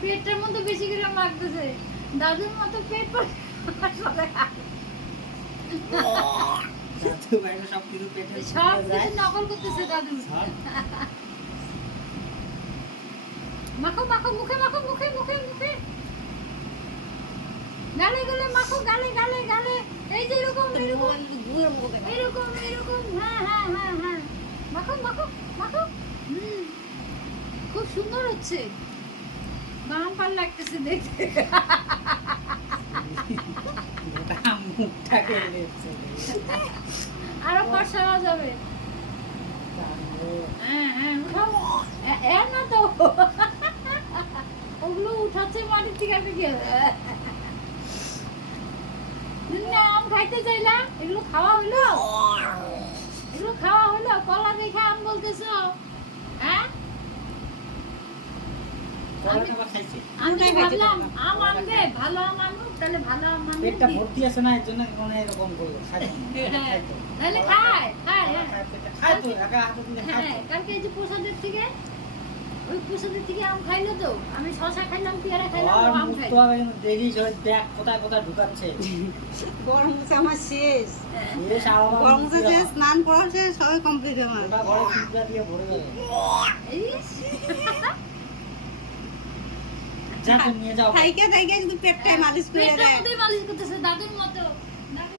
পেটটার মধ্যে বেশি করে মাখতেছে, দাদুর মতো পেট সব নকল করতেছে দাদু। মাখো মাখো, মুখে মাখো, মুখে মুখে মুখে, গালে গালে মাখো, গালে গালে গালে, এই যে এরকম এরকম এরকম এরকম, হ্যাঁ হ্যাঁ হ্যাঁ হ্যাঁ, মাখো মাখো মাখো। খুব সুন্দর হচ্ছে, বাম পাল লাগতেছে দেখতে। আরো ফর্সা হওয়া যাবে। হ্যাঁ হ্যাঁ, উঠাও না তো, ওগুলো উঠাচ্ছে মাটির থেকে। আমি কি আম খাইতে চাইলাম, এগুলো খাওয়া হলো? এগুলো খাওয়া হলো? কলা দেখে আম বলতেছো? হ্যাঁ, আমি ভাবলাম আম আনবে, ভালো আম আনবো, তাহলে ভালো আম আনবো। পেটটা ভর্তি আছে না, এর জন্য কোন এরকম করলো। তাহলে খায় খায় খায় তো, একা হাতে দিলে খায়। হ্যাঁ, কালকে এই যে প্রসাদের থেকে, ওই প্রসাদের থেকে আম খাইলো তো, আমি শশা খাইলাম, পেয়ারা খাইলাম, ও আম খাইলো। দেখিস দেখ কোথায় কোথায় ঢুকাচ্ছে। গরম মুছে আমার শেষ, শেষ আর আমার গরম মুছে শেষ, স্নান করা শেষ, সবাই কমপ্লিট আমার। ওটা ঘরে পিঁপড়া দিয়ে ভরে যাবে। ইস, যা তো নিয়ে যাও। থাইকা থাইকা যদি পেটটায় মালিশ করে পেটটার দেয়। মধ্যেই মালিশ করতেছে দাদুর মতো।